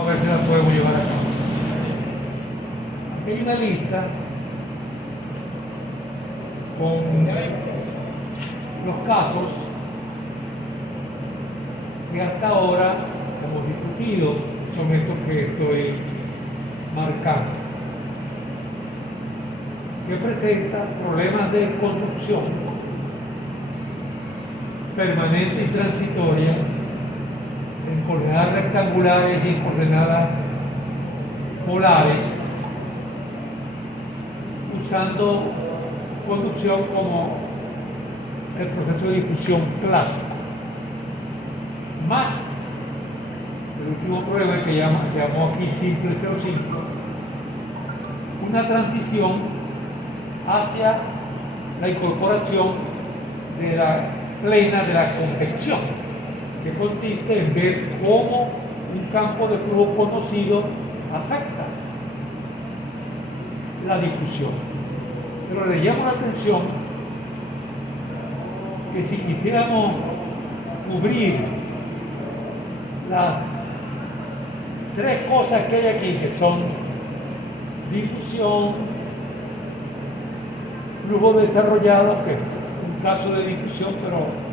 A ver si la podemos llevar a cabo. Aquí hay una lista con los casos que hasta ahora hemos discutido. Son estos que estoy marcando, que presentan problemas de construcción permanente y transitoria en coordenadas rectangulares y en coordenadas polares, usando conducción como el proceso de difusión clásico, más el último problema que llamó aquí simple 05, una transición hacia la incorporación de la plena de la convección, que consiste en ver cómo un campo de flujo conocido afecta la difusión. Pero le llamo la atención que si quisiéramos cubrir las tres cosas que hay aquí, que son difusión, flujo desarrollado, que es un caso de difusión pero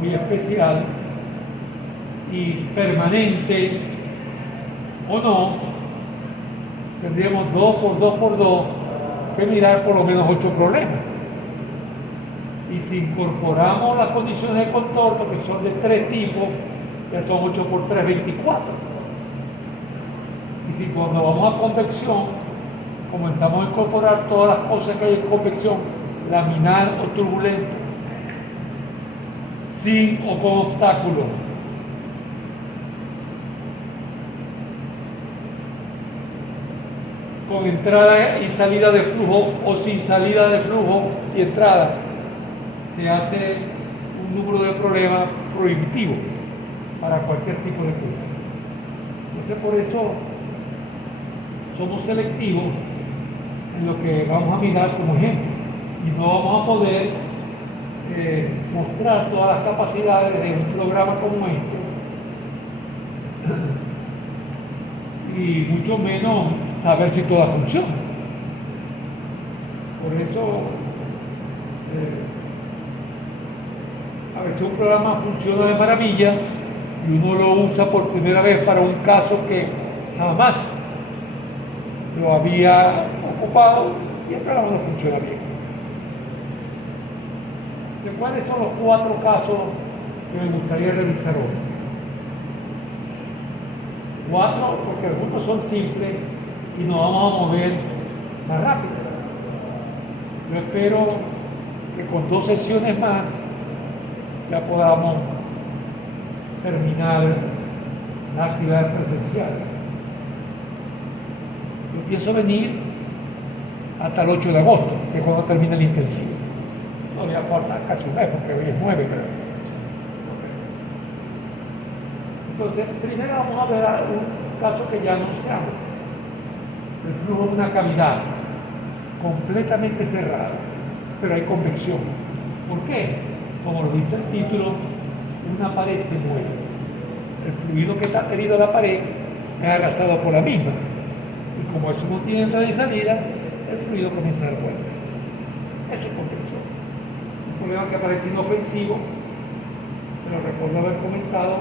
muy especial, y permanente o no, tendríamos 2 por 2 por 2 que mirar por lo menos 8 problemas. Y si incorporamos las condiciones de contorno, que son de 3 tipos, ya son 8 por 3, 24. Y si cuando vamos a convección comenzamos a incorporar todas las cosas que hay en convección, laminar o turbulento, sin o con obstáculo, con entrada y salida de flujo o sin salida de flujo y entrada, se hace un número de problemas prohibitivo para cualquier tipo de cosa. Entonces, por eso somos selectivos en lo que vamos a mirar como ejemplo, y no vamos a poder mostrar todas las capacidades de un programa como este, y mucho menos saber si todas funcionan. Por eso, a ver si un programa funciona de maravilla y uno lo usa por primera vez para un caso que jamás lo había ocupado y el programa no funciona bien. ¿Cuáles son los 4 casos que me gustaría revisar hoy? 4, porque algunos son simples y nos vamos a mover más rápido. Yo espero que con 2 sesiones más ya podamos terminar la actividad presencial. Yo pienso venir hasta el 8 de agosto, que es cuando termina el intensivo. Todavía falta casi un mes, porque hoy es 9, creo. Entonces, primero vamos a ver un caso que ya anunciamos: el flujo de una cavidad completamente cerrada, pero hay convección. ¿Por qué? Como lo dice el título, una pared se mueve. El fluido que está adherido a la pared es arrastrado por la misma, y como eso no tiene entrada y salida, el fluido comienza a dar vuelta. Eso es convección. Un problema que parece inofensivo, pero recuerdo haber comentado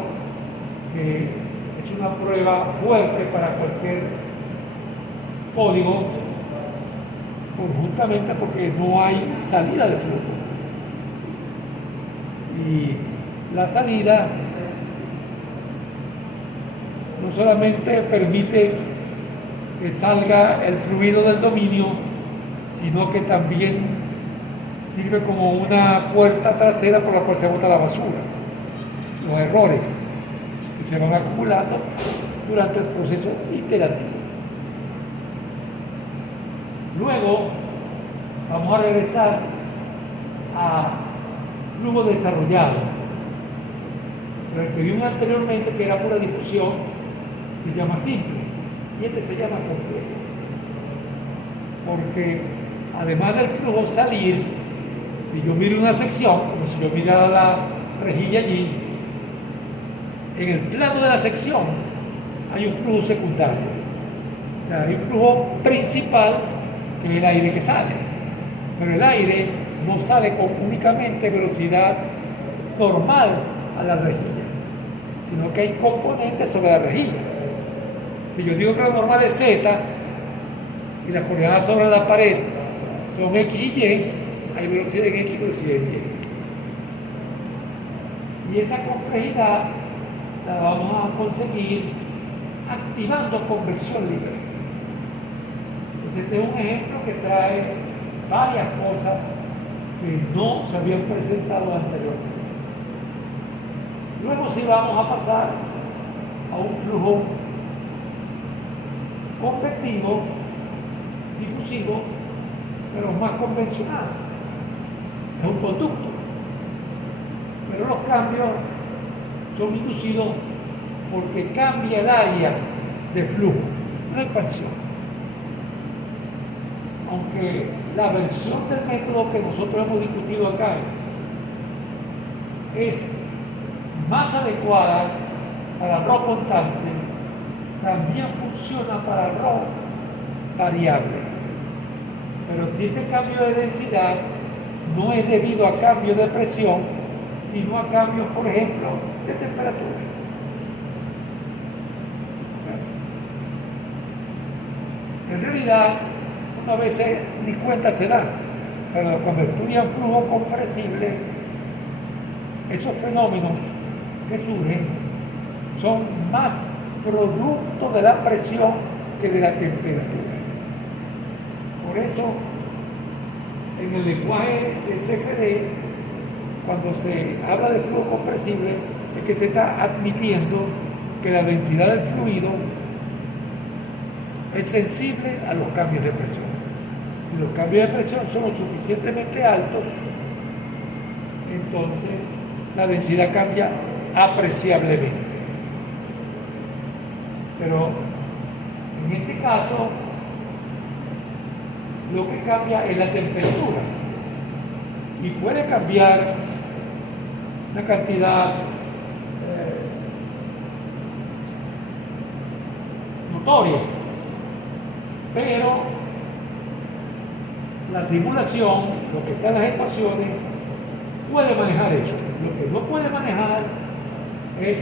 que es una prueba fuerte para cualquier código, justamente porque no hay salida de flujo. Y la salida no solamente permite que salga el fluido del dominio, sino que también sirve como una puerta trasera por la cual se bota la basura, los errores que se van acumulando durante el proceso iterativo. Luego vamos a regresar a flujo desarrollado. El que vimos anteriormente, que era pura difusión, se llama simple, y este se llama complejo, porque además del flujo salir, si yo miro una sección, como si yo mirara la rejilla allí, en el plano de la sección hay un flujo secundario. O sea, hay un flujo principal que es el aire que sale. Pero el aire no sale con únicamente velocidad normal a la rejilla, sino que hay componentes sobre la rejilla. Si yo digo que lo normal es Z y las coordenadas sobre la pared son X y Y, hay velocidad en X y velocidad en Y. Y esa complejidad la vamos a conseguir activando convección libre. Entonces, este es un ejemplo que trae varias cosas que no se habían presentado anteriormente. Luego sí vamos a pasar a un flujo convectivo, difusivo, pero más convencional. Es un conducto. Pero los cambios son inducidos porque cambia el área de flujo, no expansión. Aunque la versión del método que nosotros hemos discutido acá es más adecuada para rho constante, también funciona para rho variable. Pero si ese cambio de densidad no es debido a cambio de presión, sino a cambios, por ejemplo, de temperatura. En realidad, una vez ni cuenta se da, pero cuando estudian flujo compresible, esos fenómenos que surgen son más producto de la presión que de la temperatura. Por eso, en el lenguaje de CFD, cuando se habla de flujo compresible, es que se está admitiendo que la densidad del fluido es sensible a los cambios de presión. Si los cambios de presión son lo suficientemente altos, entonces la densidad cambia apreciablemente. Pero en este caso, lo que cambia es la temperatura. Y puede cambiar una cantidad notoria, pero la simulación, lo que está en las ecuaciones, puede manejar eso. Lo que no puede manejar es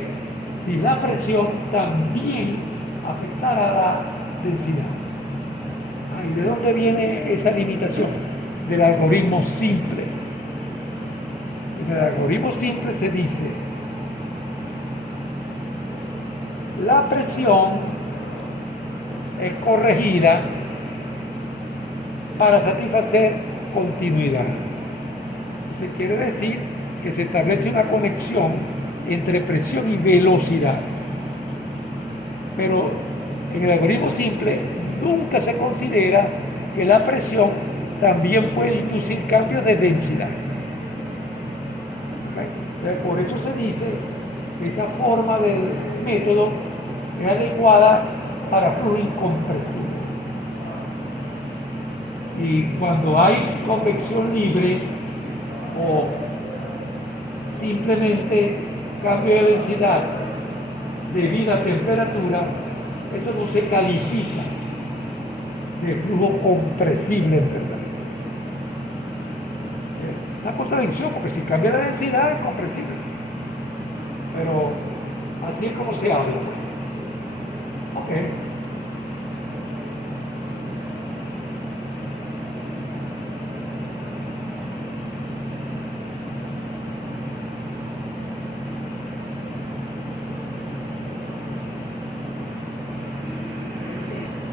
si la presión también afectara la densidad. ¿Y de dónde viene esa limitación? Del algoritmo simple. En el algoritmo simple se dice: la presión es corregida para satisfacer continuidad. Eso quiere decir que se establece una conexión entre presión y velocidad. Pero en el algoritmo simple nunca se considera que la presión también puede inducir cambios de densidad. Por eso se dice que esa forma del método es adecuada para flujo incompresible. Y cuando hay convección libre o simplemente cambio de densidad debido a temperatura, eso no se califica de flujo compresible en verdad. Una contradicción, porque si cambia la densidad es compresible. Pero así es como se habla. Ok.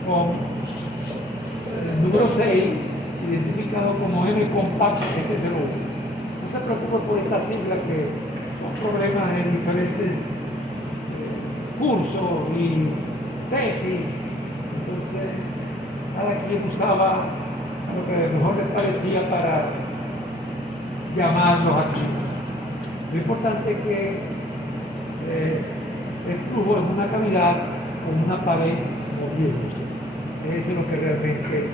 Con el número 6, identificado como M compacto, que es el 1. No se preocupe por esta sigla, que son problemas en diferentes cursos y tesis. Entonces, cada quien usaba lo que mejor les parecía para llamarlos aquí. Lo importante es que el flujo es una cavidad con una pared moviéndose. Eso es lo que realmente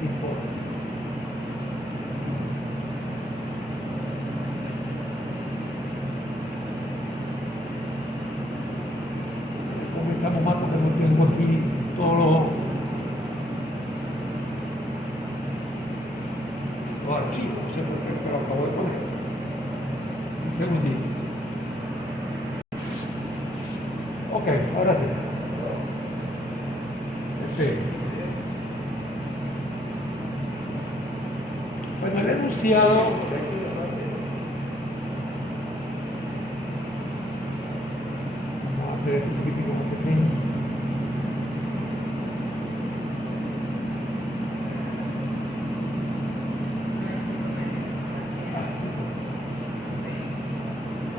importa. Comenzamos más porque archivo, no sé por qué me lo acabo de poner. Un segundito. Ok, ahora sí. Bueno, el enunciado vamos a hacer esto un poquitico más pequeño.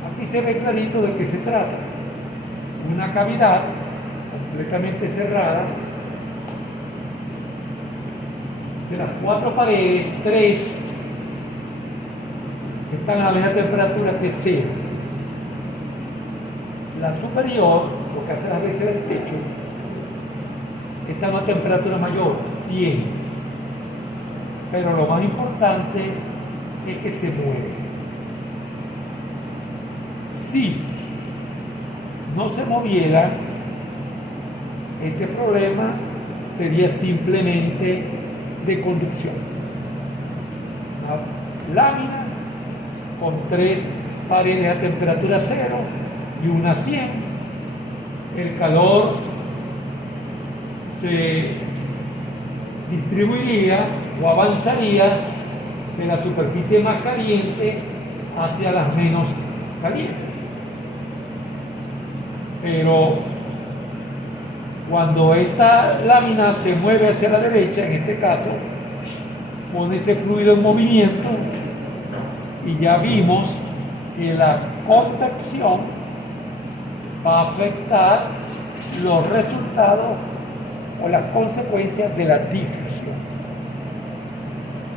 Aquí se ve clarito de qué se trata. Una cavidad completamente cerrada. De las 4 paredes, 3 están a la misma temperatura que C. La superior, lo que hace las veces del techo, está a una temperatura mayor, 100. Pero lo más importante es que se mueve. Si no se moviera, este problema sería simplemente de conducción. Una lámina con 3 paredes a temperatura 0 y una a 100. El calor se distribuiría o avanzaría de la superficie más caliente hacia las menos calientes. Pero cuando esta lámina se mueve hacia la derecha, en este caso, pone ese fluido en movimiento y ya vimos que la convección va a afectar los resultados o las consecuencias de la difusión.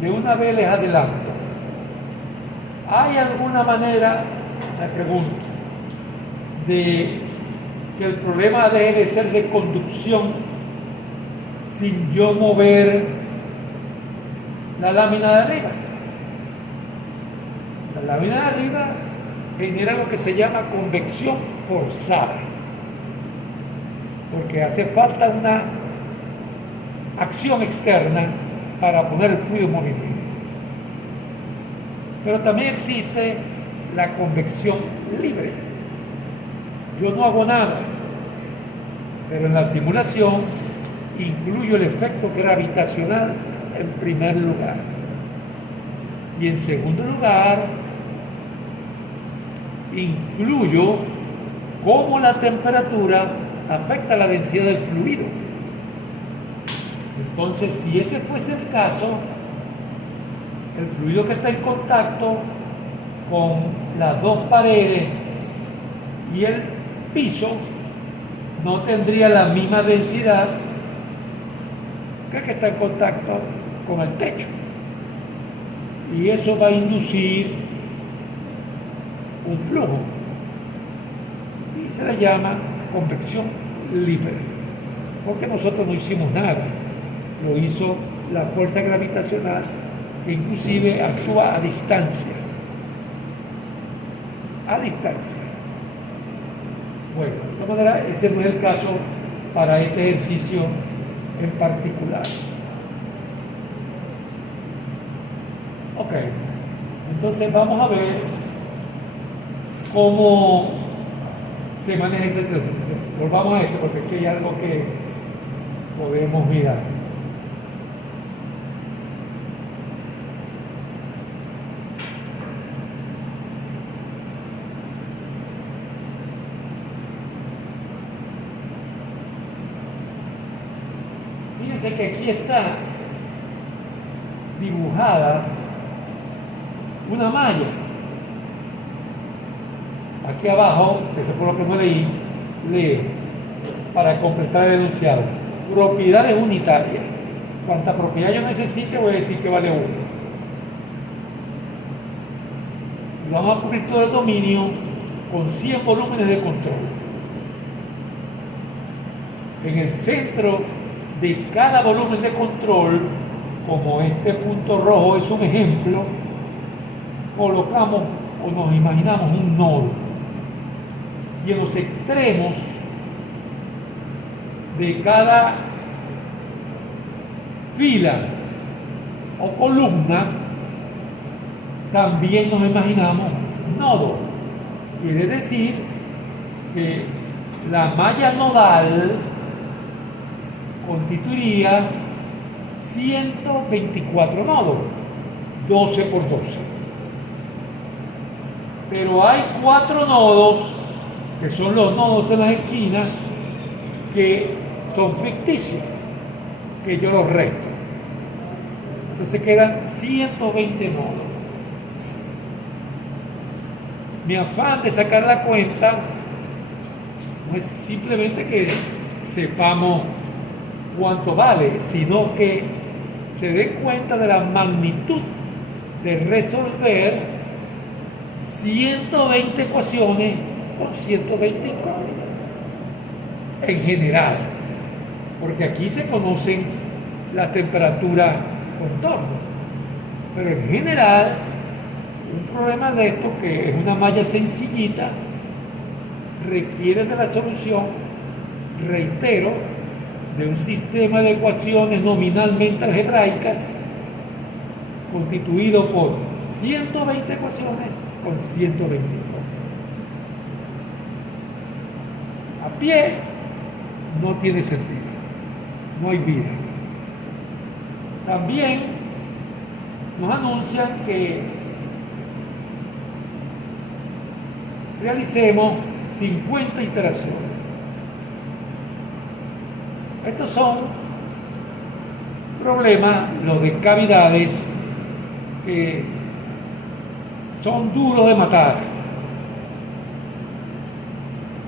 De una vez les adelanto, ¿hay alguna manera, me pregunto, de que el problema deje de ser de conducción sin yo mover la lámina de arriba? La lámina de arriba genera lo que se llama convección forzada, porque hace falta una acción externa para poner el fluido en movimiento. Pero también existe la convección libre. Yo no hago nada, pero en la simulación incluyo el efecto gravitacional en primer lugar. Y en segundo lugar, incluyo cómo la temperatura afecta la densidad del fluido. Entonces, si ese fuese el caso, el fluido que está en contacto con las 2 paredes y el piso no tendría la misma densidad que el que está en contacto con el techo. Y eso va a inducir un flujo y se le llama convección libre, porque nosotros no hicimos nada, lo hizo la fuerza gravitacional, que inclusive actúa a distancia. Bueno, de esta manera ese no es el caso para este ejercicio en particular. Ok, entonces vamos a ver cómo se maneja ese ejercicio. Volvamos a esto porque aquí hay algo que podemos mirar. Fíjense que aquí está dibujada una malla. Aquí abajo, que eso fue lo que me leí, para completar el enunciado. Propiedades unitarias. Cuanta propiedad yo necesite, voy a decir que vale 1. Y vamos a cubrir todo el dominio con 100 volúmenes de control. En el centro de cada volumen de control, como este punto rojo es un ejemplo, colocamos o nos imaginamos un nodo. Y en los extremos de cada fila o columna también nos imaginamos nodos. Quiere decir que la malla nodal constituiría 124 nodos, 12 por 12. Pero hay 4 nodos, que son los nodos de las esquinas, que son ficticios, que yo los resto. Entonces quedan 120 nodos. Mi afán de sacar la cuenta no es simplemente que sepamos cuánto vale, sino que se dé cuenta de la magnitud de resolver 120 ecuaciones con 120 incógnitas en general, porque aquí se conocen la temperatura contorno, pero en general un problema de esto, que es una malla sencillita, requiere de la solución, reitero, de un sistema de ecuaciones nominalmente algebraicas constituido por 120 ecuaciones con 120 incógnitas. A pie no tiene sentido, no hay vida. También nos anuncian que realicemos 50 iteraciones. Estos son problemas, los de cavidades, que son duros de matar,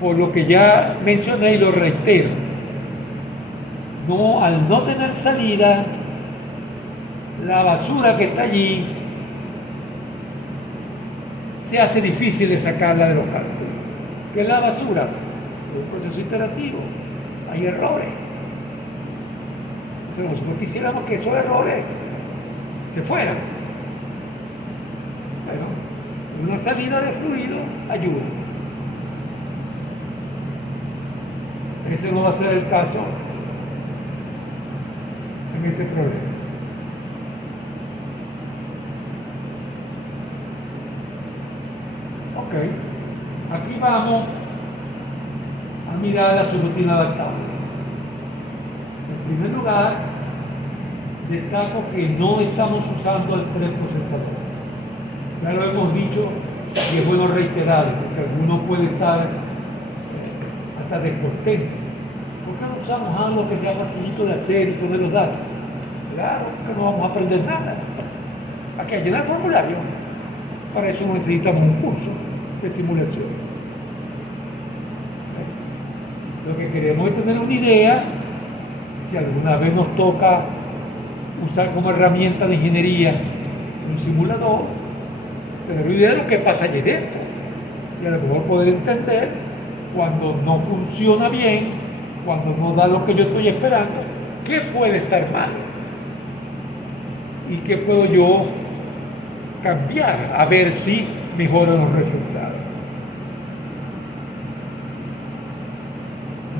por lo que ya mencioné y lo reitero. Al no tener salida, la basura que está allí se hace difícil de sacarla de los cálculos. ¿Qué es la basura? Es un proceso iterativo, hay errores. Entonces nosotros quisiéramos que esos errores se fueran. Bueno, una salida de fluido ayuda. Ese no va a ser el caso en este problema. Ok, aquí vamos a mirar la subrutina adaptable. En primer lugar, destaco que no estamos usando el preprocesador. Ya lo hemos dicho y es bueno reiterar, porque alguno puede estar hasta descontento. ¿Por qué no usamos algo que sea facilito de hacer y poner los datos? Claro, que no vamos a aprender nada. Aquí a llenar formulario. Para eso necesitamos un curso de simulación. Lo que queremos es tener una idea, si alguna vez nos toca usar como herramienta de ingeniería un simulador, tener una idea de lo que pasa allí dentro y a lo mejor poder entender cuando no funciona bien, cuando no da lo que yo estoy esperando, qué puede estar mal y qué puedo yo cambiar a ver si mejoran los resultados.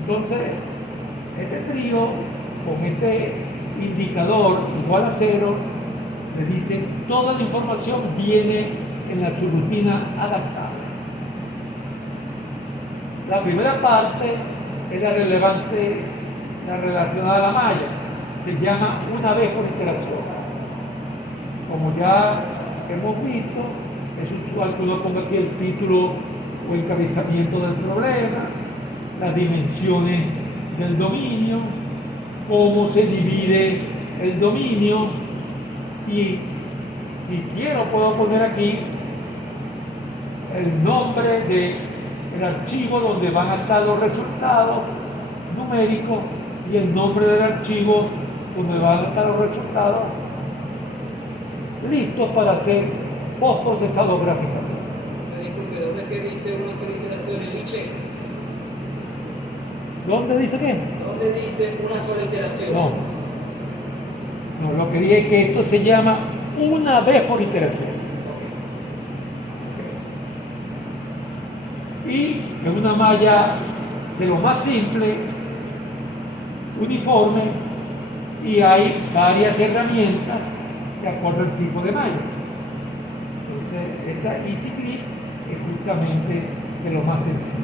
Entonces, este trío con este indicador igual a 0 le dicen toda la información viene en la subrutina adaptable. La primera parte es la relevante, la relacionada a la malla, se llama una vez por iteración. Como ya hemos visto, es usual que uno ponga aquí el título o encabezamiento del problema, las dimensiones del dominio, cómo se divide el dominio, y si quiero puedo poner aquí el nombre del archivo donde van a estar los resultados numéricos y el nombre del archivo donde van a estar los resultados listos para ser postprocesados gráficamente. Disculpe, ¿dónde es que dice una sola iteración en Liche? ¿Dónde dice qué? ¿Dónde dice una sola iteración? No, lo que dije es que esto se llama una vez por iteración. Y es una malla de lo más simple, uniforme, y hay varias herramientas de acuerdo al tipo de malla. Entonces, esta Easy Grip es justamente de lo más sencillo.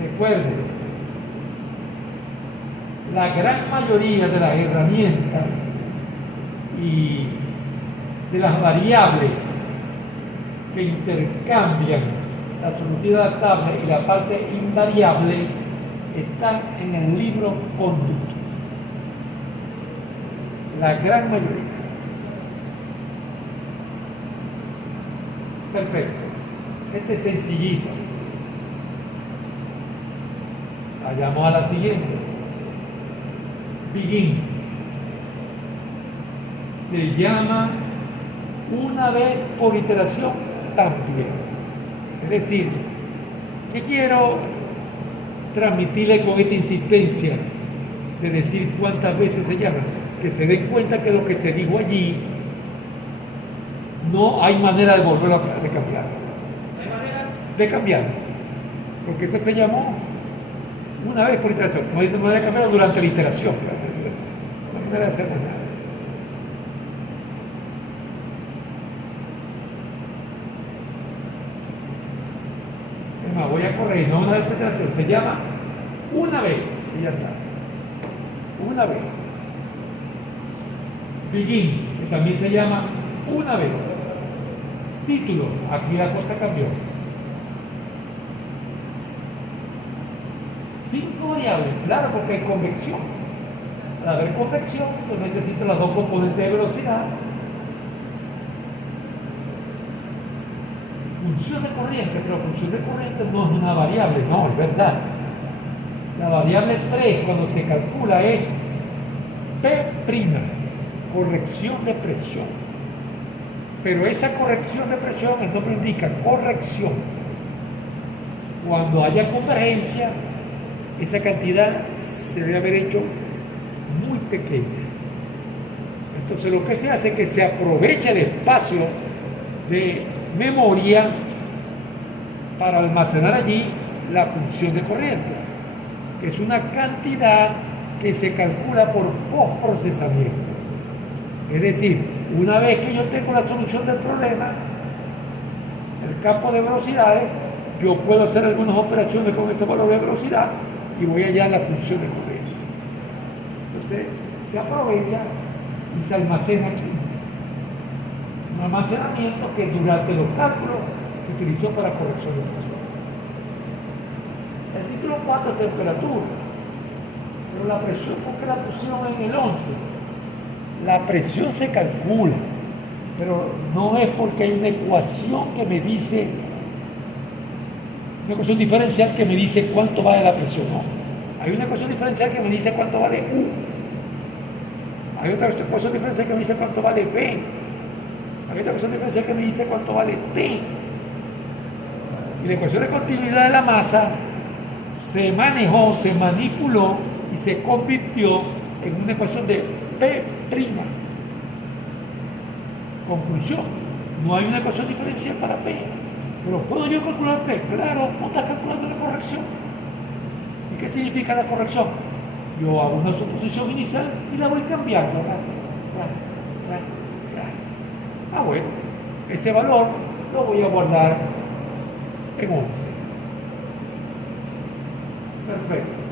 Recuerden, la gran mayoría de las herramientas y de las variables que intercambian la solución adaptable y la parte invariable están en el libro Conducto. La gran mayoría. Perfecto. Este es sencillito. Vayamos a la siguiente. Begin. Se llama una vez por iteración también. Es decir, ¿qué quiero transmitirle con esta insistencia de decir cuántas veces se llama? Que se den cuenta que lo que se dijo allí no hay manera de volverlo a cambiar. ¿No hay manera? De cambiar. Porque eso se llamó una vez por iteración. No hay manera de cambiarlo durante la iteración. No hay manera de hacer nada. Es más, voy a corregir, no una vez por iteración. Se llama una vez y ya está. Una vez. Begin, que también se llama una vez. Título, aquí la cosa cambió. 5 variables, claro, porque hay convección. Para haber convección, pues necesito las dos componentes de velocidad. Función de corriente, pero función de corriente no es una variable, no, es verdad. La variable 3 cuando se calcula es P', corrección de presión. Pero esa corrección de presión, el nombre indica corrección. Cuando haya convergencia, esa cantidad se debe haber hecho muy pequeña. Entonces lo que se hace es que se aprovecha el espacio de memoria para almacenar allí la función de corriente, que es una cantidad que se calcula por postprocesamiento. Es decir, una vez que yo tengo la solución del problema, el campo de velocidades, yo puedo hacer algunas operaciones con ese valor de velocidad y voy allá a la función de corriente. Entonces, se aprovecha y se almacena aquí. Un almacenamiento que durante los cálculos se utilizó para corrección de presión. El título 4 es temperatura, pero la presión, ¿por qué la pusieron en el 11? La presión se calcula, pero no es porque hay una ecuación que me dice, una ecuación diferencial que me dice cuánto vale la presión, no. Hay una ecuación diferencial que me dice cuánto vale U. Hay otra ecuación diferencial que me dice cuánto vale B. Hay otra ecuación diferencial que me dice cuánto vale T. Y la ecuación de continuidad de la masa se manejó, se manipuló y se convirtió en una ecuación de P'. Conclusión, no hay una ecuación diferencial para P. Pero ¿puedo yo calcular P? Claro, no estás calculando la corrección. ¿Y qué significa la corrección? Yo hago una suposición inicial y la voy cambiando. Ah, bueno, ese valor lo voy a guardar en 11. Perfecto.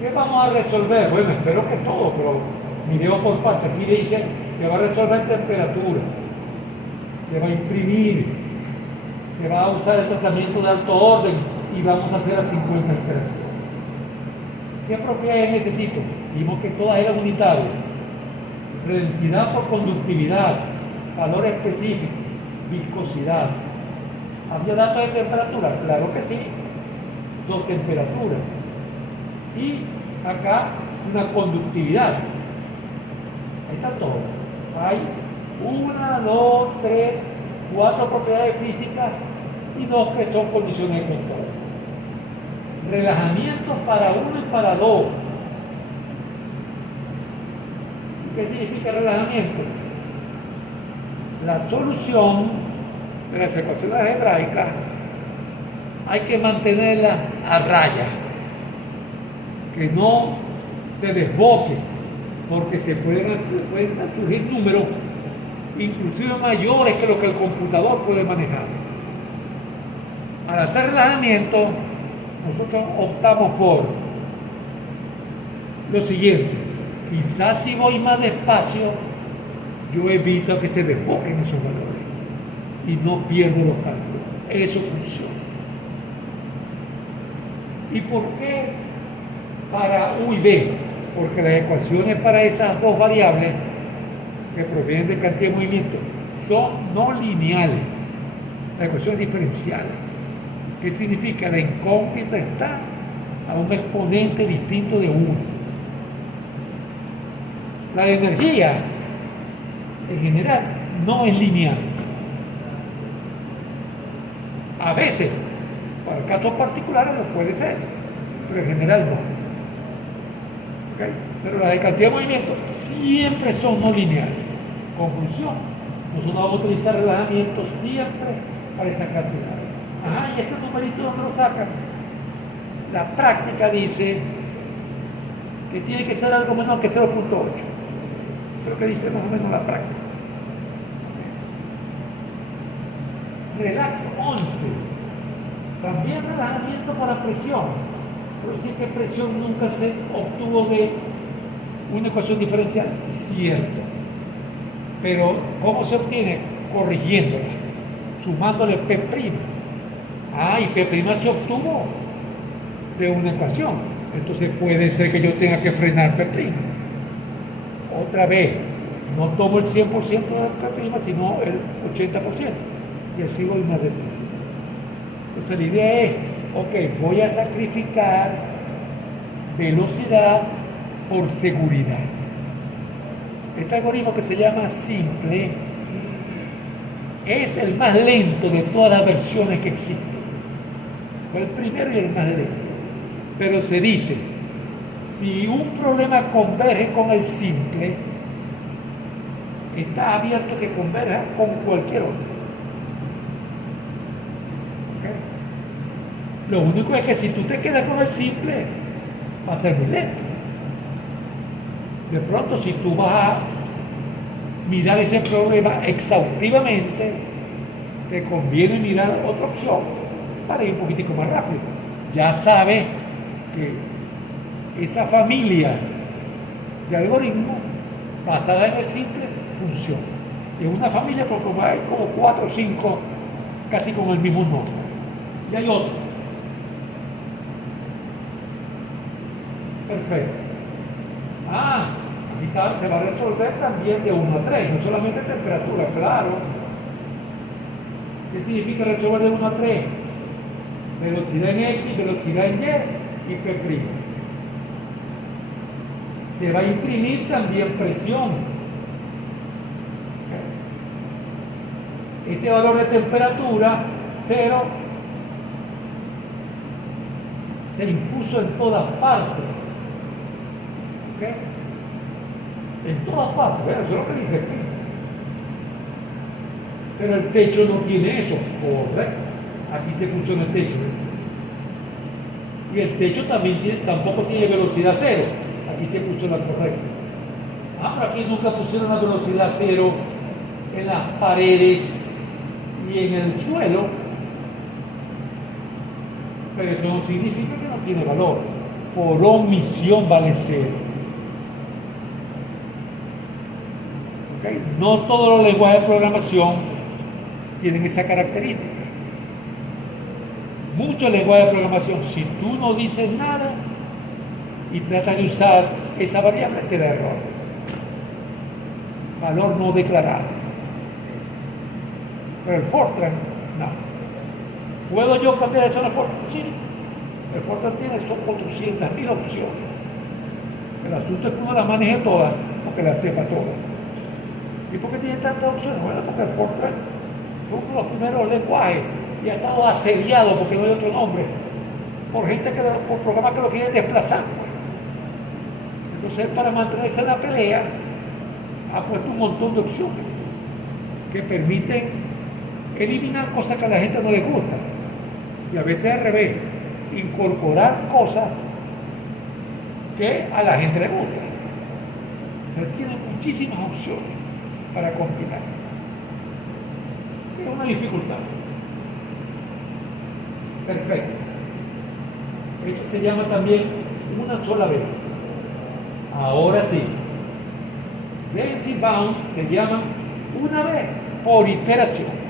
¿Qué vamos a resolver? Bueno, espero que todo, pero miremos por partes. Aquí dice, se va a resolver temperatura, se va a imprimir, se va a usar el tratamiento de alto orden y vamos a hacer a 50 iteraciones. ¿Qué propiedades necesito? Vimos que todas eran unitarias. Densidad por conductividad, valor específico, viscosidad. ¿Había datos de temperatura? Claro que sí. 2 temperaturas. Y acá una conductividad. Ahí está todo. Hay 1, 2, 3, 4 propiedades físicas y 2 que son condiciones de control. Relajamiento para 1 y para 2. ¿Qué significa relajamiento? La solución de las ecuaciones algebraicas hay que mantenerla a raya, que no se desboque, porque pueden surgir números inclusive mayores que lo que el computador puede manejar. Al hacer relajamiento, nosotros optamos por lo siguiente: quizás si voy más despacio, yo evito que se desboquen esos valores y no pierdo los cálculos. Eso funciona. ¿Y por qué para U y B? Porque las ecuaciones para esas dos variables que provienen de cantidad de movimiento son no lineales, las ecuaciones diferenciales. ¿Qué significa? La incógnita está a un exponente distinto de 1. La energía, en general, no es lineal. A veces, para casos particulares lo puede ser, pero en general no. ¿Okay? Pero las de cantidad de movimiento siempre son no lineales. Conclusión: nosotros vamos a utilizar relajamiento siempre para esa cantidad. Ajá, ¿y este numerito dónde lo sacan? La práctica dice que tiene que ser algo menos que 0.8. Eso es lo que dice más o menos la práctica. Relax 11. También relajamiento para presión. Pero sí que presión nunca se obtuvo de una ecuación diferencial. Cierto. Pero ¿cómo se obtiene? Corrigiéndola, sumándole P'. Y P' se obtuvo de una ecuación. Entonces puede ser que yo tenga que frenar P'. Otra vez, no tomo el 100% de P', sino el 80%. Y así voy más deprisa. Entonces la idea es, ok, voy a sacrificar velocidad por seguridad. Este algoritmo, que se llama simple, es el más lento de todas las versiones que existen. Fue el primero y el más lento. Pero se dice, si un problema converge con el simple, está abierto que converja con cualquier otro. ¿Okay? Lo único es que si tú te quedas con el simple, va a ser muy lento. De pronto, si tú vas a mirar ese problema exhaustivamente, te conviene mirar otra opción para ir un poquitico más rápido. Ya sabes que esa familia de algoritmos basada en el simple funciona. Es una familia porque hay como 4 o 5 casi con el mismo nombre. Y hay otro. Perfecto. Aquí se va a resolver también de 1 a 3, no solamente temperatura, claro. ¿Qué significa resolver de 1 a 3? Velocidad en X, velocidad en Y y P'. Se va a imprimir también presión. Este valor de temperatura, 0, se impuso en todas partes. ¿Okay? En todas partes, eso es lo que dice aquí. Pero el techo no tiene eso, correcto. Aquí se puso en el techo. Y el techo tampoco tiene velocidad 0. Aquí se puso la correcta. Pero aquí nunca pusieron la velocidad 0 en las paredes y en el suelo. Pero eso no significa que no tiene valor. Por omisión vale 0. ¿Okay? No todos los lenguajes de programación tienen esa característica. Muchos lenguajes de programación, si tú no dices nada y tratas de usar esa variable, te da error. Valor no declarado. Pero el Fortran, no. ¿Puedo yo cambiar eso en el Fortran? Sí. El Fortran tiene 400.000 opciones. El asunto es que uno las maneje todas, porque las sepa todas. ¿Y por qué tiene tantas opciones? Bueno, porque el Fortran fue uno de los primeros lenguajes y ha estado asediado, porque no hay otro nombre, por gente por programas que lo quieren desplazar. Entonces, para mantenerse en la pelea, ha puesto un montón de opciones que permiten eliminar cosas que a la gente no le gusta, y a veces al revés, incorporar cosas que a la gente le gusta. Pero tiene muchísimas opciones para compilar. Es una dificultad. Perfecto. Eso se llama también una sola vez. Ahora sí. Density bound se llama una vez por iteración.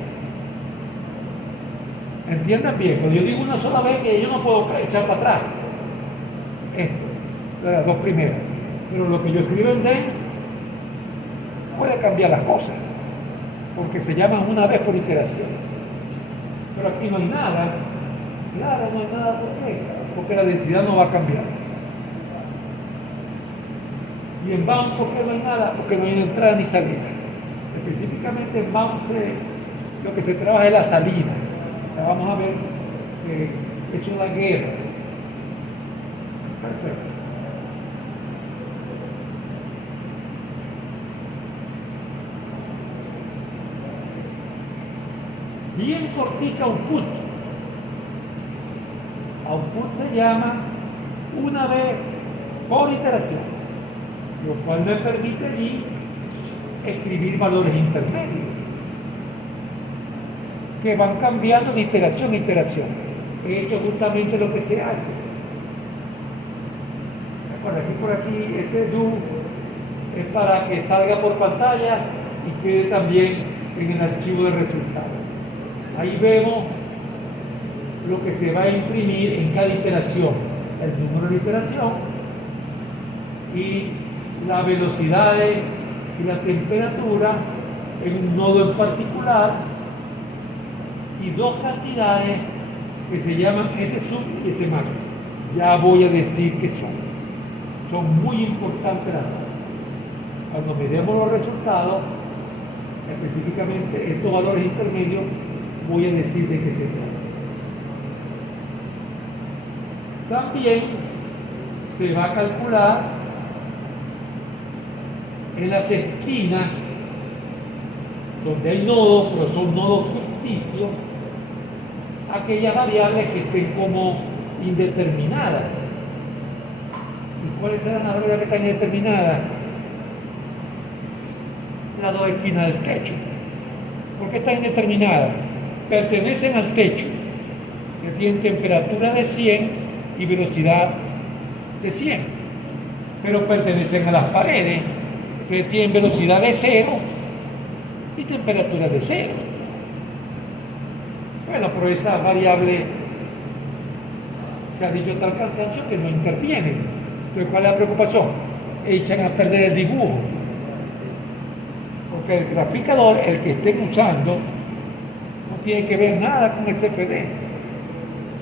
Entiendan bien, cuando yo digo una sola vez que yo no puedo echar para atrás. Esto, de las dos primeras. Pero lo que yo escribo en dense puede cambiar las cosas, porque se llama una vez por iteración. Pero aquí no hay nada. Claro, no hay nada. ¿Por qué? Porque la densidad no va a cambiar. Y en bound, ¿por qué no hay nada? Porque no hay entrada ni salida. Específicamente en bound lo que se trabaja es la salida. Ya vamos a ver que es una guerra. Perfecto. Bien cortica output. Output se llama una vez por iteración, lo cual me permite allí escribir valores intermedios que van cambiando de iteración a iteración. Esto es justamente lo que se hace. Por aquí, este do es para que salga por pantalla y quede también en el archivo de resultados. Ahí vemos lo que se va a imprimir en cada iteración, el número de iteración y las velocidades y la temperatura en un nodo en particular y dos cantidades que se llaman S-sub y S-max. Ya voy a decir qué son. Son muy importantes las dos. Cuando miremos los resultados, específicamente estos valores intermedios, voy a decir de qué se trata. También se va a calcular en las esquinas donde hay nodos, pero son nodos ficticios, aquellas variables que estén como indeterminadas. ¿Y cuáles serán las variables que están indeterminadas? Las dos esquinas del techo. ¿Por qué están indeterminadas? Pertenecen al techo, que tiene temperatura de 100 y velocidad de 100, pero pertenecen a las paredes, que tienen velocidad de 0 y temperatura de 0. Bueno, pero esas variables se ha dicho tal cansancio que no intervienen. Entonces, ¿cuál es la preocupación? Echan a perder el dibujo, porque el graficador, el que estén usando, no tiene que ver nada con el CFD.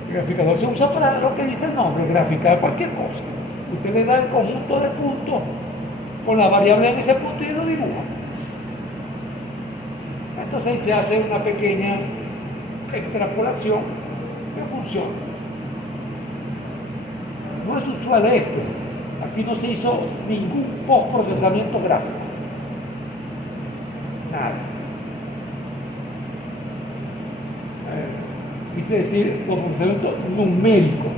El graficador se usa para lo que dice el nombre, graficar cualquier cosa. Usted le da el conjunto de puntos con la variable en ese punto y lo dibuja. Entonces ahí se hace una pequeña extrapolación que funciona. No es usual esto. Aquí no se hizo ningún postprocesamiento gráfico. Nada. Quise decir los procesamientos numéricos.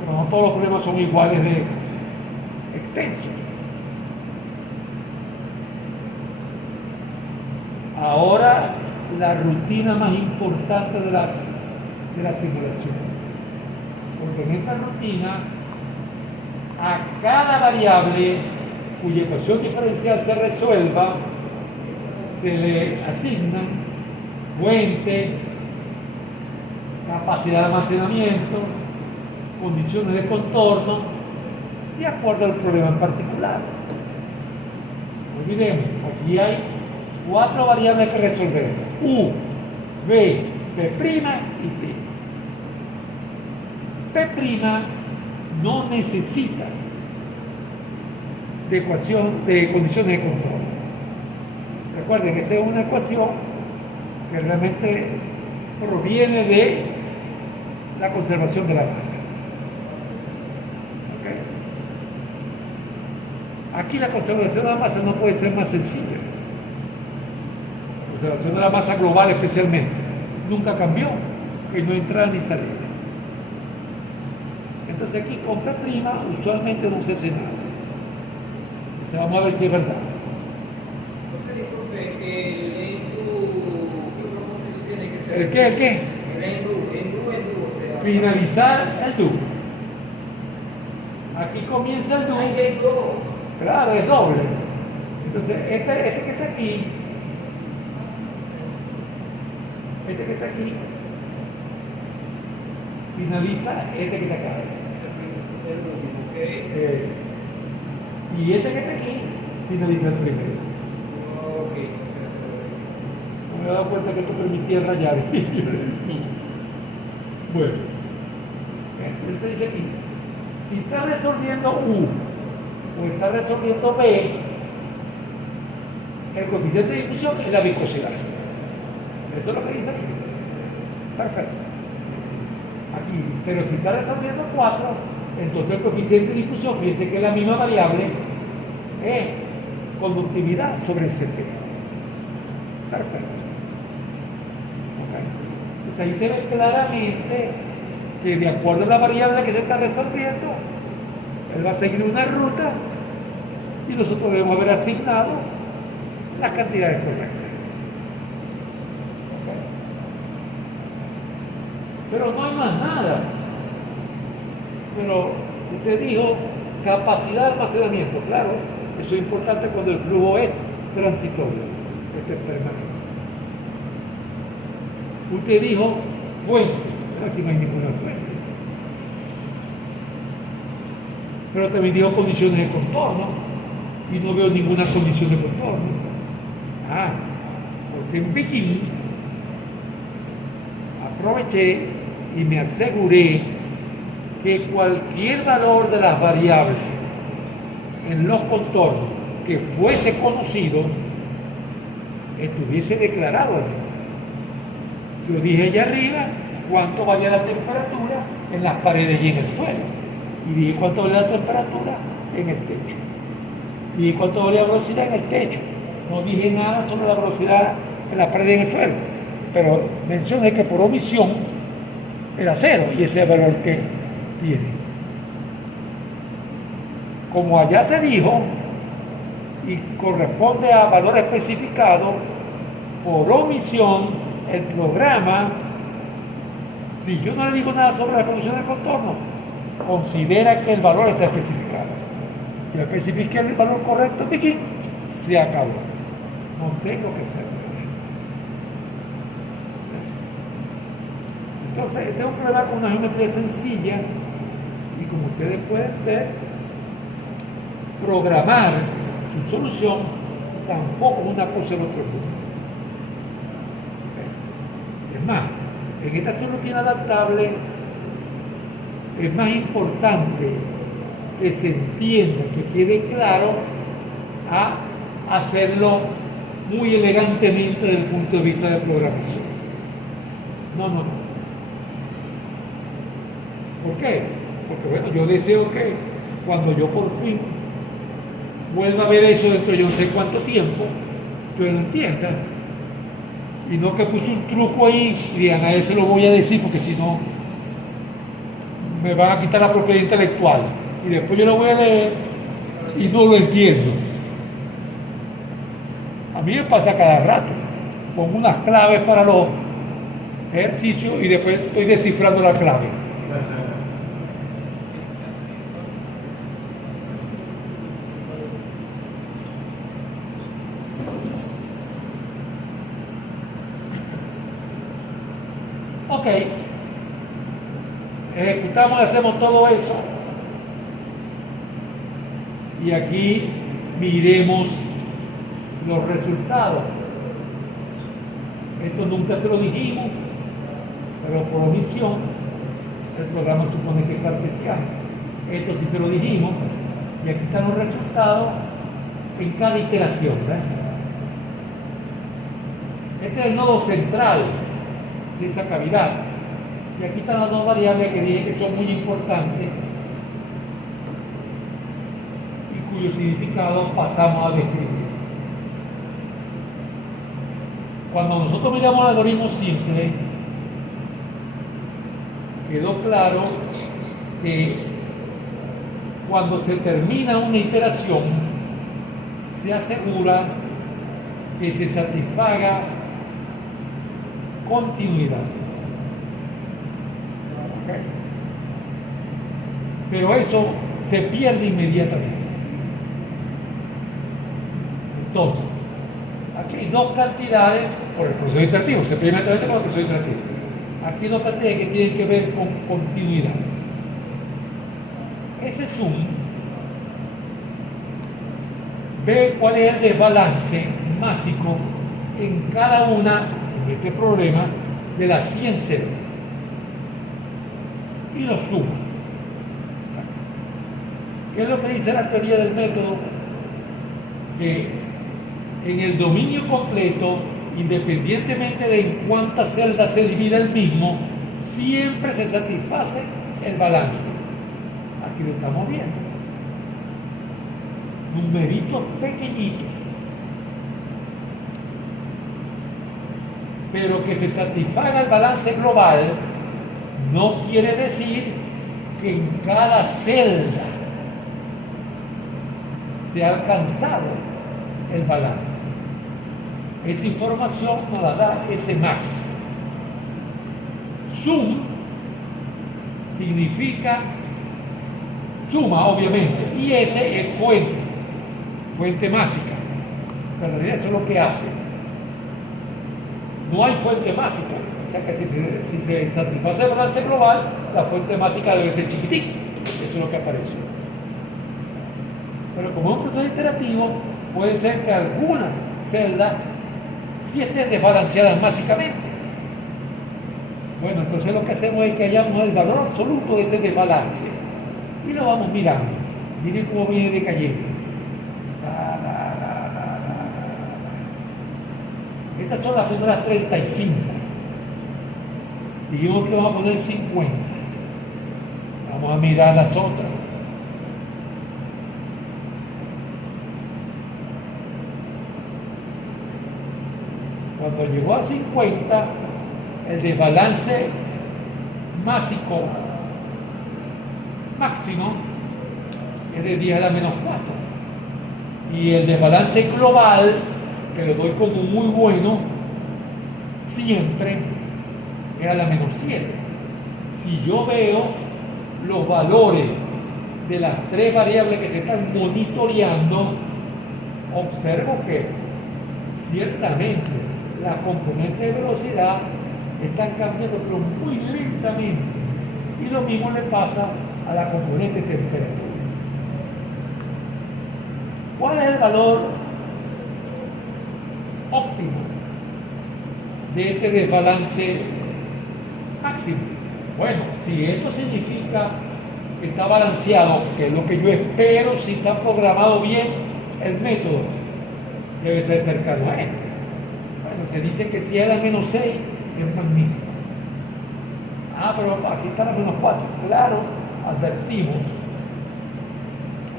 Pero no todos los problemas son iguales de extensos. Ahora la rutina más importante de la simulación. Porque en esta rutina, a cada variable cuya ecuación diferencial se resuelva, se le asignan fuente, capacidad de almacenamiento, condiciones de contorno, de acuerdo al problema en particular. No olvidemos, aquí hay 4 variables que resolver: U, B, P' y T. P' no necesita de ecuación de condiciones de control. Recuerden, esa es una ecuación que realmente proviene de la conservación de la masa. ¿Okay? Aquí la conservación de la masa no puede ser más sencilla. La conservación de la masa global especialmente nunca cambió, que no entra ni salida. Entonces aquí con P' usualmente no se hace nada. Entonces vamos a ver si es verdad. Entonces, disculpe, el ¿qué propósito tiene que ser? ¿El qué? ¿El qué? El o sea. Finalizar el do. Aquí comienza el do. Hay que do. Claro, es doble. Entonces, este que está aquí, finaliza este que está acá. Y este que está aquí, finaliza el primero. No me he dado cuenta que esto permitía rayar. Bueno, entonces dice aquí, si está resolviendo U o está resolviendo B, el coeficiente de difusión es la viscosidad. Eso es lo que dice aquí. Perfecto. Aquí, pero si está resolviendo 4, entonces el coeficiente de difusión, fíjense que es la misma variable, es conductividad sobre CT. Perfecto. Okay. Entonces ahí se ve claramente que de acuerdo a la variable que se está resolviendo, él va a seguir una ruta y nosotros debemos haber asignado las cantidades correctas. Okay. Pero no hay más nada. Pero usted dijo capacidad de almacenamiento. Claro, eso es importante cuando el flujo es transitorio, es permanente. Usted dijo fuente. Aquí no hay ninguna fuente. Pero también dijo condiciones de contorno y no veo ninguna condición de contorno. Porque en Pekín aproveché y me aseguré que cualquier valor de las variables en los contornos que fuese conocido estuviese declarado allí. Yo dije allá arriba cuánto valía la temperatura en las paredes y en el suelo, y dije cuánto valía la temperatura en el techo, y dije cuánto valía la velocidad en el techo. No dije nada sobre la velocidad en las paredes y en el suelo, pero mencioné que por omisión era 0 y ese es el valor que tiene. Como allá se dijo y corresponde a valor especificado, por omisión el programa, si yo no le digo nada sobre la condición del contorno, considera que el valor está especificado. Y especifique el valor correcto de aquí, se acabó. No tengo que ser. Entonces, este es un problema con una geometría sencilla y como ustedes pueden ver, programar su solución tampoco es una cosa del otro mundo. Es más, en esta solución adaptable es más importante que se entienda, que quede claro, a hacerlo muy elegantemente desde el punto de vista de programación. No. ¿Por qué? Porque bueno, yo deseo que cuando yo por fin vuelva a ver eso dentro de yo no sé cuánto tiempo, yo lo entienda. Y no que puse un truco ahí y digan, a ese lo voy a decir porque si no me van a quitar la propiedad intelectual. Y después yo lo voy a leer y no lo entiendo. A mí me pasa cada rato. Pongo unas claves para los ejercicios y después estoy descifrando la clave. Ok, ejecutamos y hacemos todo eso. Y aquí miremos los resultados. Esto nunca se lo dijimos, pero por omisión el programa supone que es cartesiano. Esto sí se lo dijimos, y aquí están los resultados en cada iteración. Este es el nodo central de esa cavidad. Y aquí están las dos variables que dije que son muy importantes y cuyo significado pasamos a describir. Cuando nosotros miramos el algoritmo simple, quedó claro que cuando se termina una iteración, se asegura que se satisfaga continuidad. ¿Okay? Pero eso se pierde inmediatamente. Entonces, aquí hay dos cantidades por el proceso iterativo, se pierde inmediatamente por el proceso iterativo. Aquí hay dos cantidades que tienen que ver con continuidad. Ese sum ve cuál es el desbalance másico en cada una, en este problema, de las 100 celdas y lo suma. ¿Qué es lo que dice la teoría del método? Que en el dominio completo, independientemente de en cuántas celdas se divida el mismo, siempre se satisface el balance. Aquí lo estamos viendo. Numeritos pequeñitos. Pero que se satisfaga el balance global no quiere decir que en cada celda se ha alcanzado el balance. Esa información nos la da ese max. Sum significa suma, obviamente, y ese es fuente másica. Pero en realidad eso es lo que hace. No hay fuente másica. O sea que si se satisface el balance global, la fuente másica debe ser chiquitica. Eso es lo que aparece. Pero como es un proceso iterativo, puede ser que algunas celdas sí estén desbalanceadas mágicamente. Bueno, entonces lo que hacemos es que hallamos el valor absoluto de ese desbalance y lo vamos mirando. Miren cómo viene decayendo. Estas son las primeras 35. Dijimos que vamos a poner 50. Vamos a mirar las otras. Cuando llegó a 50, el desbalance másico máximo es de 10 a la menos 4. Y el desbalance global, que lo doy como muy bueno, siempre es a la menos 7. Si yo veo los valores de las tres variables que se están monitoreando, observo que ciertamente las componentes de velocidad están cambiando, pero muy lentamente. Y lo mismo le pasa a la componente de temperatura. ¿Cuál es el valor óptimo de este desbalance máximo? Bueno, si esto significa que está balanceado, que es lo que yo espero si está programado bien el método, debe ser cercano a esto. Bueno, se dice que si era menos 6, es magnífico. Pero aquí está la menos 4. Claro, advertimos,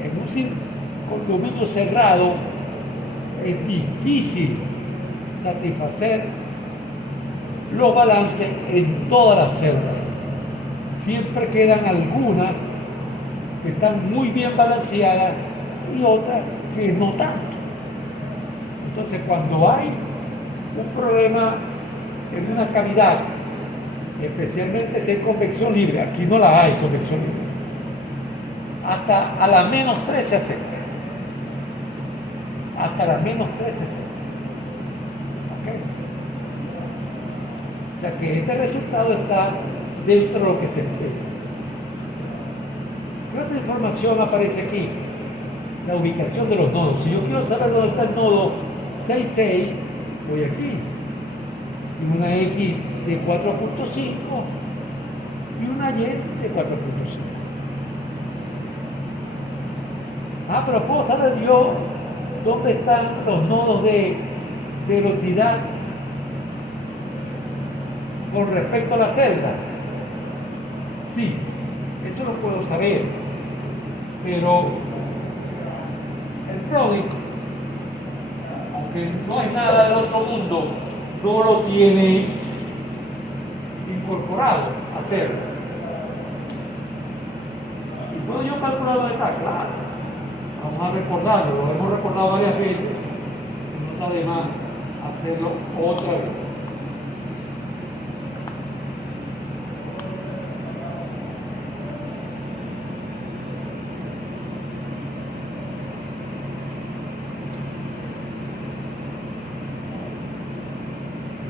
en un dominio cerrado es difícil satisfacer los balances en todas las celdas. Siempre quedan algunas que están muy bien balanceadas y otras que no tanto. Entonces, cuando hay un problema en una cavidad, especialmente si hay convección libre, aquí no la hay convección libre, hasta a la menos 3 se acepta. Hasta la menos 3 se acepta. ¿Okay? O sea que este resultado está dentro de lo que se espera. ¿Qué otra información aparece aquí? La ubicación de los nodos. Si yo quiero saber dónde está el nodo 6,6, voy aquí. Y una X de 4.5 y una Y de 4.5. Pero puedo saber yo dónde están los nodos de velocidad con respecto a la celda. Sí, eso lo puedo saber, pero el product, aunque no es nada del otro mundo, no lo tiene incorporado a celda. ¿Y puedo yo calcular dónde está? Claro. Vamos a recordarlo, lo hemos recordado varias veces, no está de más hacerlo otra vez.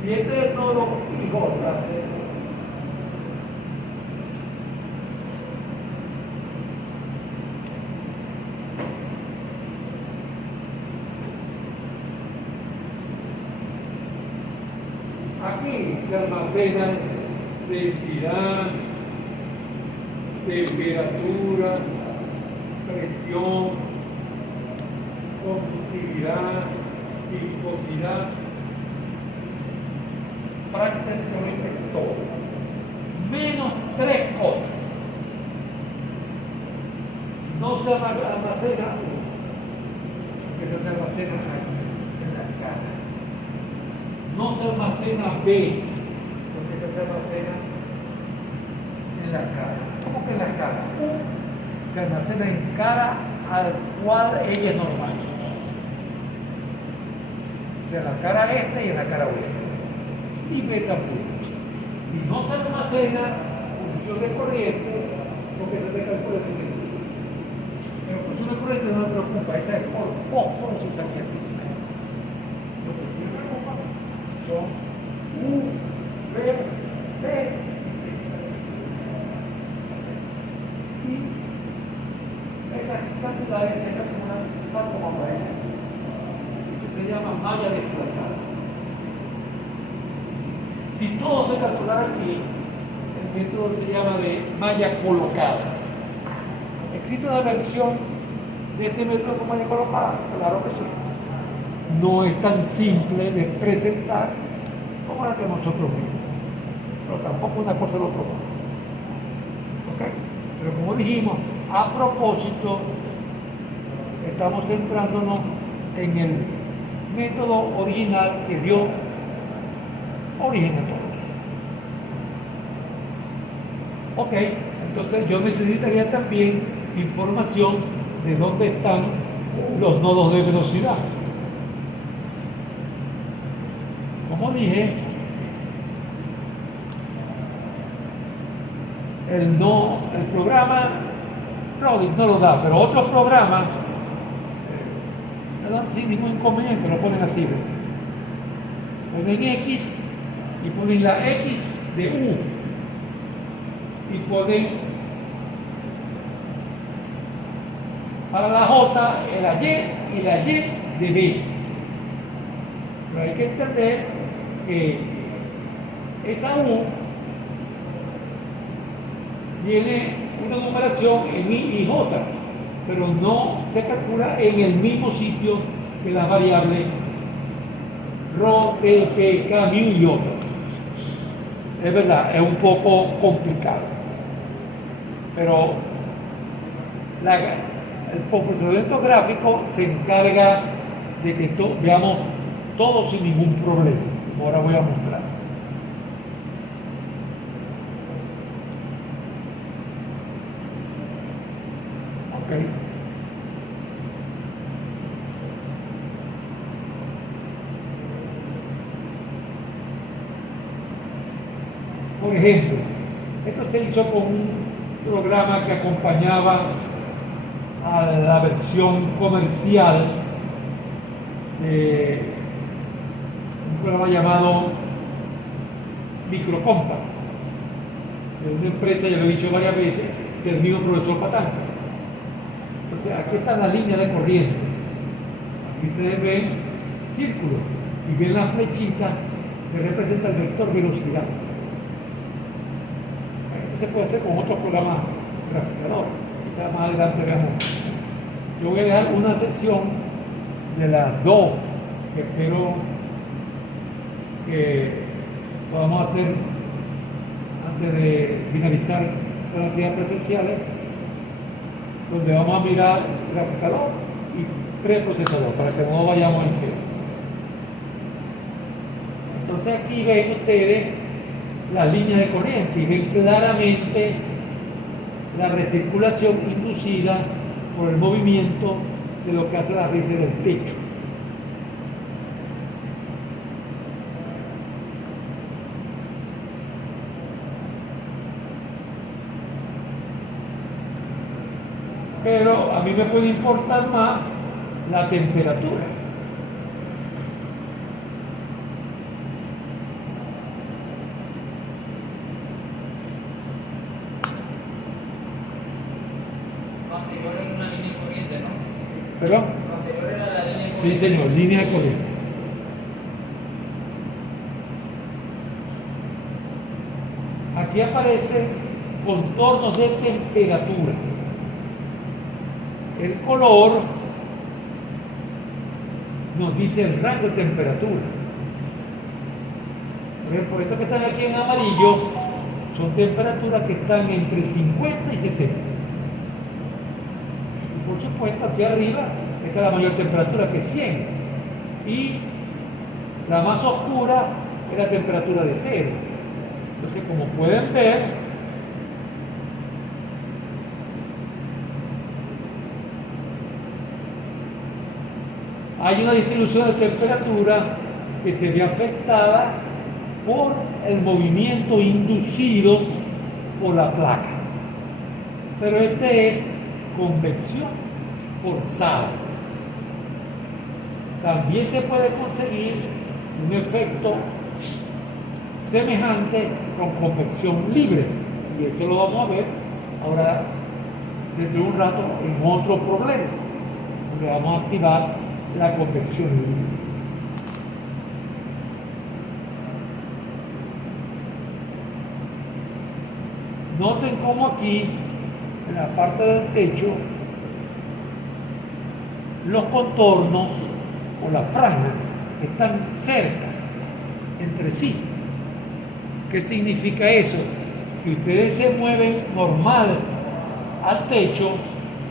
Y este es todo y J. Aquí se almacenan densidad, temperatura, presión, conductividad, viscosidad, prácticamente todo, menos tres cosas. No se almacena uno, que se almacena aquí, en la cara. No se almacena B, porque se almacena en la cara. ¿Cómo que en la cara? Se almacena en cara al cual ella es normal. O sea, la cara este y en la cara oeste. Y beta punto. Y no se almacena función de corriente porque se te calcula que se entiende. Pero función de corriente no me preocupa, esa es por fósforo si se entiende. Lo que sí me preocupa son U, B, T y esas cantidades se calculan tal como aparece. Esto se llama malla desplazada. Si todo se calculara aquí, el método se llama de malla colocada. ¿Existe una versión de este método con malla colocada? Claro que sí. No es tan simple de presentar como la que nosotros vimos, pero tampoco una cosa lo otro. ¿Okay? Pero como dijimos, a propósito, estamos centrándonos en el método original que dio origen a todo. Ok, entonces yo necesitaría también información de dónde están los nodos de velocidad. Como dije, el programa no lo da, pero otros programas no dan sin ningún inconveniente, lo ponen así. Ponen X y ponen la X de U y ponen para la J la Y y la Y de B. Pero hay que entender que esa U tiene una numeración en I y J, pero no se calcula en el mismo sitio que las variables ρ, T, P, K, mu y otras. Es verdad, es un poco complicado, pero el procesamiento gráfico se encarga de que veamos todo sin ningún problema. Ahora voy a mostrar. Ok. Por ejemplo, esto se hizo con un programa que acompañaba a la versión comercial de un programa llamado Microcompa, de una empresa, ya lo he dicho varias veces, que es el mismo profesor Patán. Entonces, aquí está la línea de corriente. Aquí ustedes ven círculos y ven la flechita que representa el vector velocidad. Se puede hacer con otros programas graficadores. Quizás más adelante veamos. Yo voy a dejar una sesión de las dos que espero que podamos hacer antes de finalizar las actividades presenciales, donde vamos a mirar graficador y preprocesador para que no vayamos en cero. Entonces aquí ven ustedes la línea de corriente y ven claramente la recirculación inducida por el movimiento de lo que hace las raíces del techo. Pero a mí me puede importar más la temperatura. Lo anterior era una línea de corriente, ¿no? ¿Perdón? Lo anterior era la línea de Sí, corriente. señor, línea de corriente. Aquí aparecen contornos de temperatura. El color nos dice el rango de temperatura. Por ejemplo, estos que están aquí en amarillo son temperaturas que están entre 50 y 60. Y por supuesto, aquí arriba está la mayor temperatura, que es 100. Y la más oscura es la temperatura de 0. Entonces, como pueden ver, hay una distribución de temperatura que se ve afectada por el movimiento inducido por la placa. Pero este es convección forzada. También se puede conseguir un efecto semejante con convección libre. Y esto lo vamos a ver ahora dentro de un rato en otro problema, donde vamos a activar la convección libre. Noten cómo aquí, en la parte del techo, los contornos o las franjas están cercas entre sí. ¿Qué significa eso? Que ustedes se mueven normal al techo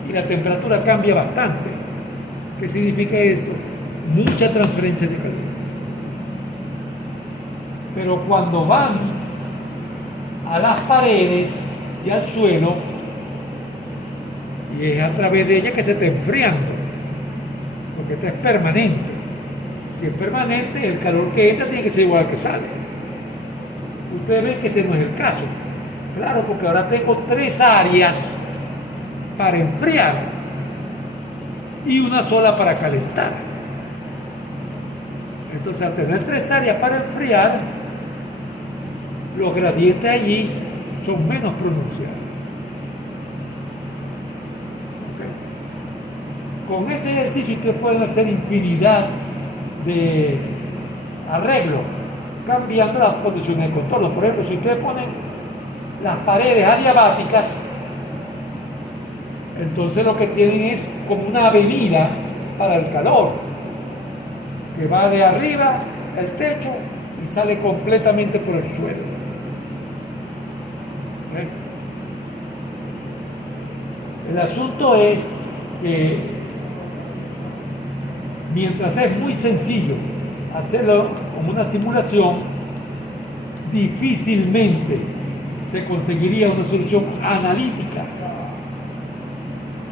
y la temperatura cambia bastante. ¿Qué significa eso? Mucha transferencia de calor. Pero cuando van a las paredes y al suelo, y es a través de ellas que se está enfriando, porque esto es permanente. Si es permanente, el calor que entra tiene que ser igual al que sale. Ustedes ven que ese no es el caso. Claro, porque ahora tengo 3 áreas para enfriar y una sola para calentar. Entonces, al tener 3 áreas para enfriar, los gradientes allí son menos pronunciados. ¿Okay? Con ese ejercicio ustedes pueden hacer infinidad de arreglos, cambiando las condiciones de contorno. Por ejemplo, si ustedes ponen las paredes adiabáticas, entonces lo que tienen es como una avenida para el calor, que va de arriba el techo y sale completamente por el suelo. ¿Okay? El asunto es que mientras es muy sencillo hacerlo como una simulación, difícilmente se conseguiría una solución analítica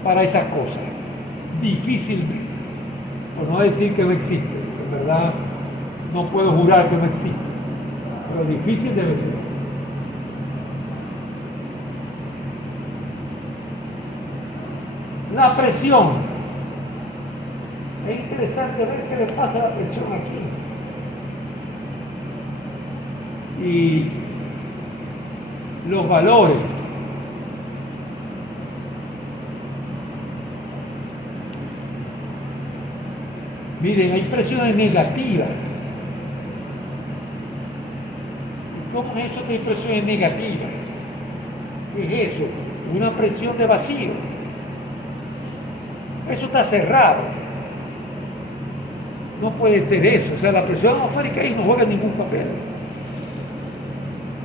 para esas cosas. Difícilmente. Por no decir que no existe. En verdad, no puedo jurar que no existe. Pero difícil debe ser. La presión. Es interesante ver qué le pasa a la presión aquí. Y los valores. Miren, hay presiones negativas. ¿Cómo es eso que hay presiones negativas? ¿Qué es eso? Una presión de vacío. Eso está cerrado. No puede ser eso. O sea, la presión atmosférica ahí no juega ningún papel.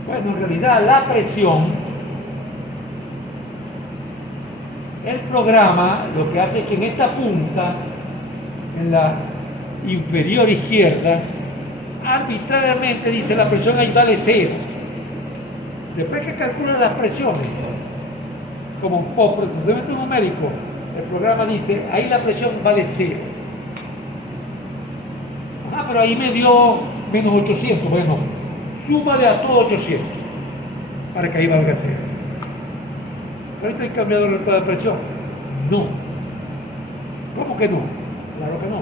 Bueno, en realidad la presión, el programa lo que hace es que en esta punta, en la inferior izquierda, arbitrariamente dice la presión ahí vale 0. Después que calcula las presiones, como por procesamiento numérico, el programa dice, ahí la presión vale 0. Ah, pero ahí me dio menos 800. Bueno, súmale a todo 800 para que ahí valga 0. ¿Pero estoy cambiando el de presión? No. ¿Cómo que no? Claro que no.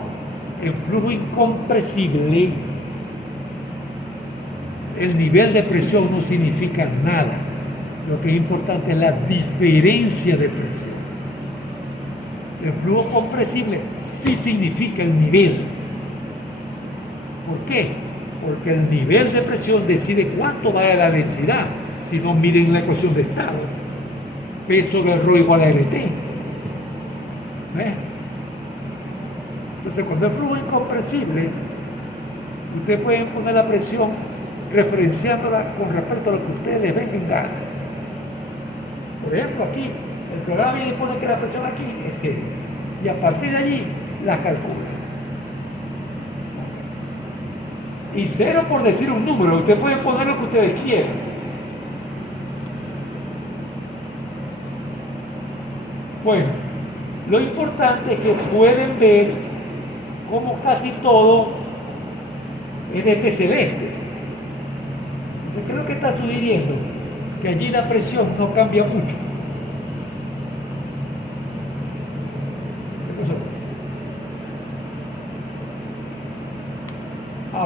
En flujo incompresible, el nivel de presión no significa nada. Lo que es importante es la diferencia de presión. El flujo compresible sí significa el nivel. ¿Por qué? Porque el nivel de presión decide cuánto va a la densidad. Si no, miren la ecuación de estado. P sobre ρ igual a LT. ¿Ves? Entonces, cuando el flujo es incompresible, ustedes pueden poner la presión referenciándola con respecto a lo que ustedes les venga en gana. Por ejemplo, aquí, el programa viene y pone que la presión aquí es 0. Y a partir de allí, la calcula. Y 0 por decir un número, ustedes pueden poner lo que ustedes quieran. Bueno, lo importante es que pueden ver cómo casi todo es de este celeste. Entonces, ¿qué es lo que está sugiriendo? Que allí la presión no cambia mucho. ¿Qué pasó?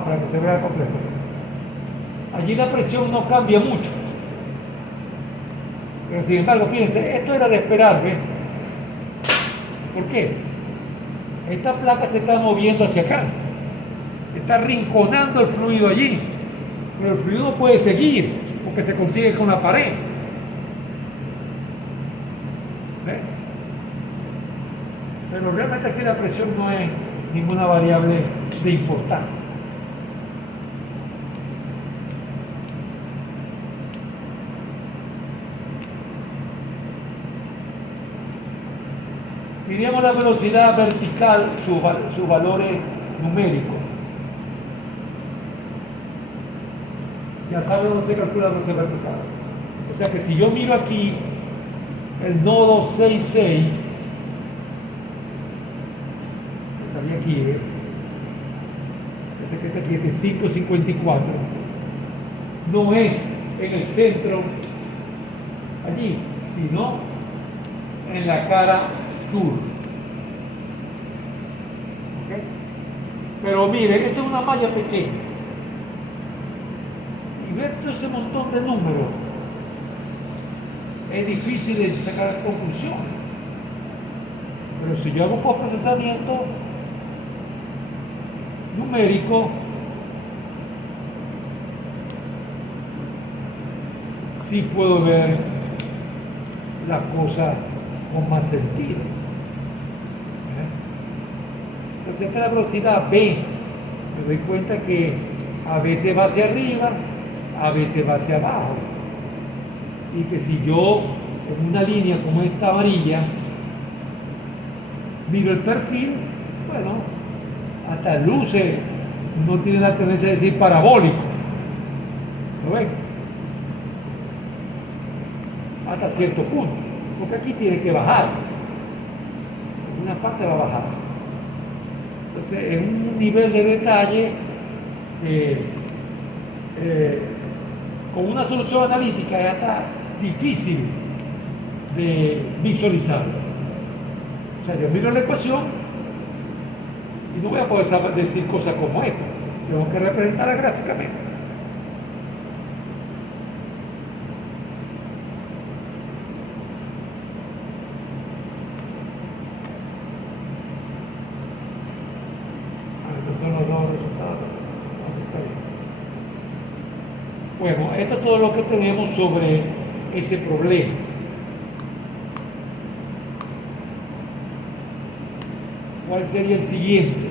Para que se vea completo. Allí la presión no cambia mucho. Pero sin embargo, fíjense, esto era de esperar, ¿ves? ¿Por qué? Esta placa se está moviendo hacia acá. Está rinconando el fluido allí. Pero el fluido no puede seguir porque se consigue con la pared. ¿Ves? Pero realmente aquí la presión no es ninguna variable de importancia. Diríamos la velocidad vertical, sus valores numéricos. Ya saben dónde se calcula la velocidad vertical. O sea que si yo miro aquí el nodo 66, estaría aquí, este que está aquí, este 554, no es en el centro, allí, sino en la cara sur. ¿Okay? Pero miren, esto es una malla pequeña. Y ver todo ese montón de números es difícil de sacar conclusiones. Pero si yo hago un procesamiento numérico, sí puedo ver las cosas con más sentido. Entonces, esta es la velocidad B. Me doy cuenta que a veces va hacia arriba, a veces va hacia abajo. Y que si yo, en una línea como esta amarilla, miro el perfil, bueno, hasta luce, no tiene la tendencia de decir parabólico. ¿Lo ven? Hasta cierto punto. Porque aquí tiene que bajar. En una parte va a bajar. Entonces, en un nivel de detalle, con una solución analítica es hasta difícil de visualizarlo. O sea, yo miro la ecuación y no voy a poder decir cosas como esta. Tengo que representarla gráficamente. Bueno, esto es todo lo que tenemos sobre ese problema. ¿Cuál sería el siguiente?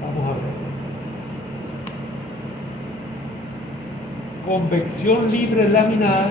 Vamos a ver. Convección libre laminar